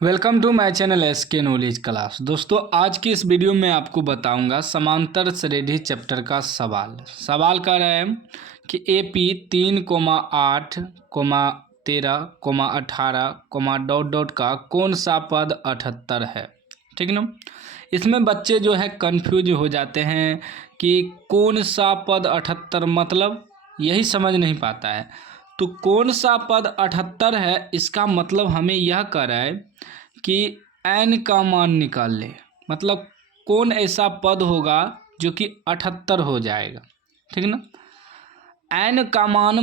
Welcome to my channel SK knowledge class. दोस्तों, आज की इस वीडियो में आपको बताऊंगा समांतर श्रेणी चैप्टर का सवाल कर रहा है कि AP 3,8, 13, 18, डॉट डॉट का कौन सा पद 78 है। ठीक ना। इसमें बच्चे जो है कंफ्यूज हो जाते हैं कि कौन सा पद 78 मतलब यही समझ नहीं पाता है। तो कौन सा पद 78 है, इसका मतलब हमें यह कर रहा है कि n का मान निकाल ले। मतलब कौन ऐसा पद होगा जो कि 78 हो जाएगा। ठीक ना। n का मान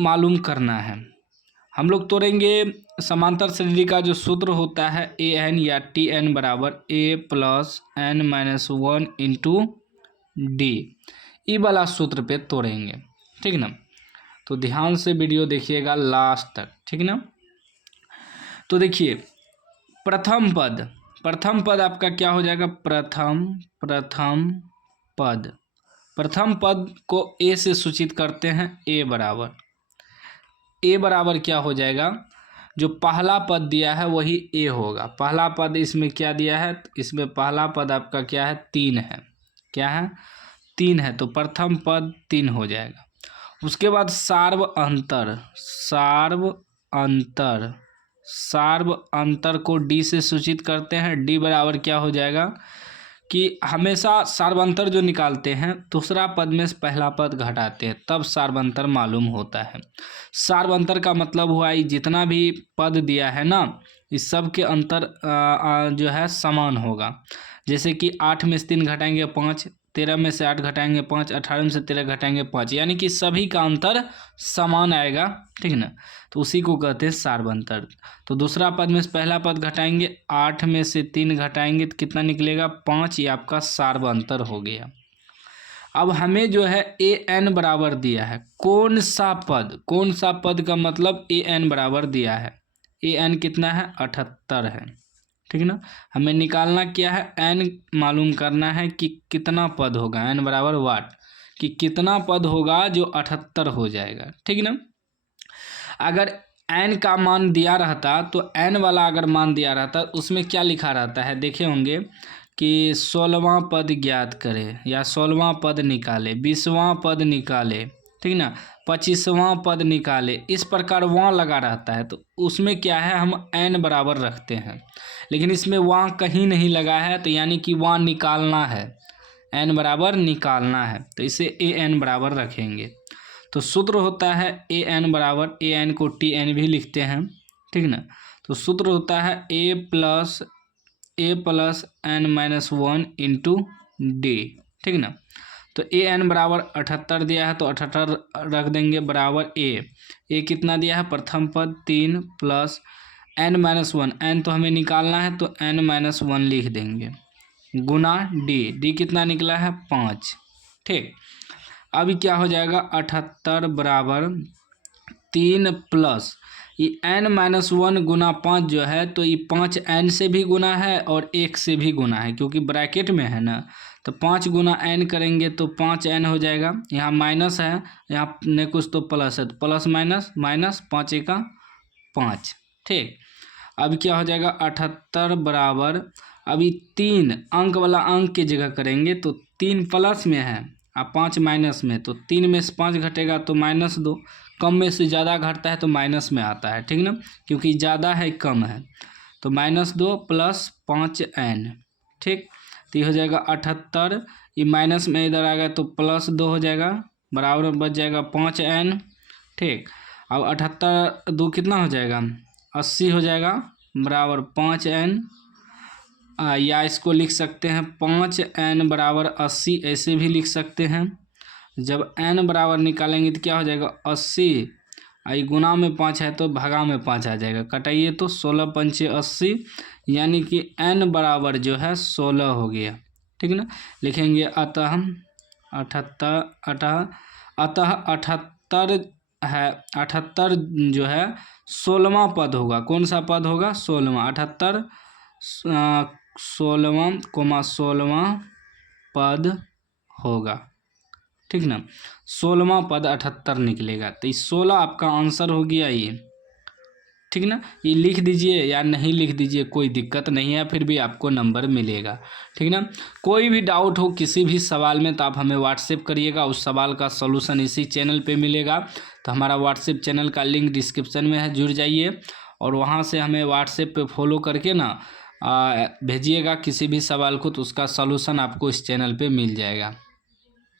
मालूम करना है। हम लोग तोड़ेंगे समांतर श्रेणी का जो सूत्र होता है an या Tn बराबर a plus n-1 into d. ई वाला सूत्र पे तोड़ेंगे। ठीक ना। तो ध्यान से वीडियो देखिएगा लास्ट तक। ठीक ना। तो देखिए, प्रथम पद आपका क्या हो जाएगा। प्रथम पद को ए से सूचित करते हैं। ए बराबर क्या हो जाएगा, जो पहला पद दिया है वही ए होगा। पहला पद इसमें क्या दिया है, इसमें पहला पद आपका क्या है, 3 है। क्या है, 3 है। तो प्रथम पद 3 हो जाएगा। उसके बाद सार्व अंतर को डी से सूचित करते हैं। डी बराबर क्या हो जाएगा कि हमेशा सार्वंतर जो निकालते हैं दूसरा पद में से पहला पद घटाते हैं, तब सार्वंतर मालूम होता है। सार्वंतर का मतलब हुआ ये जितना भी पद दिया है ना, इस सब के अंतर जो है समान होगा। जैसे कि 8 में से 3 घटाएंगे 5, 13 में से 8 घटाएंगे 5, 18 में से 13 घटाएंगे 5, यानी कि सभी का अंतर समान आएगा। ठीक ना। तो उसी को कहते हैं सार्वंतर। तो दूसरा पद में से पहला पद घटाएंगे, 8 में से 3 घटाएंगे तो कितना निकलेगा, 5। ये आपका सार्वंतर हो गया। अब हमें जो है an बराबर दिया है। कौन सा पद का मतलब an बराबर दिया है। an कितना है, 78 है। ठीक ना। हमें निकालना क्या है, n मालूम करना है कि कितना पद होगा। n बराबर वाट, कि कितना पद होगा जो 78 हो जाएगा। ठीक ना। अगर n का मान दिया रहता तो n वाला अगर मान दिया रहता उसमें क्या लिखा रहता है, देखे होंगे कि 16वां पद ज्ञात करे या 16वां पद निकाले, 20वां पद निकाले। ठीक ना। 25वां पद निकाले, इस प्रकार वहाँ लगा रहता है। तो उसमें क्या है, हम n बराबर रखते हैं। लेकिन इसमें वहाँ कहीं नहीं लगा है, तो यानी कि वहाँ निकालना है, n बराबर निकालना है। तो इसे an बराबर रखेंगे। तो सूत्र होता है an बराबर, an को Tn भी लिखते हैं। ठीक ना। तो सूत्र होता है a plus n-1 into D. ठीक ना। तो an बराबर 78 दिया है तो 78 रख देंगे बराबर a कितना दिया है, प्रथम पद 3 प्लस n-1, n तो हमें निकालना है तो n-1 लिख देंगे, गुना डी कितना निकला है, 5। ठीक। अभी क्या हो जाएगा, 78 बराबर 3 प्लस ये n-1 गुना 5 जो है, तो ये 5 n से भी गुना है और 1 से भी गुना है, क्योंकि ब्रैकेट में है ना। तो 5 गुना n करेंगे तो 5 n हो जाएगा। यहाँ माइनस है, यहाँ नहीं कुछ तो प्लस है, तो प्लस माइनस माइनस, 5 एका 5। ठीक। अब क्या हो जाएगा, 78 बराबर, अभी 3 अंक वाला अंक की जगह करेंगे तो 3 प्लस में है और 5 माइनस में, तो 3 में से 5 घटेगा तो -2। कम में से ज़्यादा घटता है तो माइनस में आता है। ठीक ना। क्योंकि ज़्यादा है कम है, तो -2 प्लस 5n। ठीक। तो ये हो जाएगा 78, ये माइनस में इधर आ गया तो +2 हो जाएगा, बराबर बच जाएगा 5n। ठीक। अब 78 2 कितना हो जाएगा, 80 हो जाएगा, बराबर 5n। या इसको लिख सकते हैं 5n बराबर 80, ऐसे भी लिख सकते हैं। जब n बराबर निकालेंगे तो क्या हो जाएगा, 80, आई गुना में 5 है तो भागा में 5 आ जाएगा, कटाइए तो 16 पंचे 80, यानी कि n बराबर जो है 16 हो गया। ठीक ना। लिखेंगे अतः 78 है, 78 जो है 16वां पद होगा। कौन सा पद होगा, 16वां। 78 16वां पद होगा। ठीक ना। 16वां पद 78 निकलेगा। तो इस 16 आपका आंसर हो गया ये। ठीक ना। ये लिख दीजिए या नहीं लिख दीजिए, कोई दिक्कत नहीं है, फिर भी आपको नंबर मिलेगा, ठीक ना। कोई भी डाउट हो किसी भी सवाल में तो आप हमें व्हाट्सएप करिएगा, उस सवाल का सॉल्यूशन इसी चैनल पे मिलेगा। तो हमारा व्हाट्सएप चैनल का लिंक डिस्क्रिप्शन में है, जुड़ जाइए और वहाँ से हमें व्हाट्सएप पे फॉलो करके ना भेजिएगा किसी भी सवाल को, तो उसका सॉल्यूशन आपको इस चैनल पे मिल जाएगा।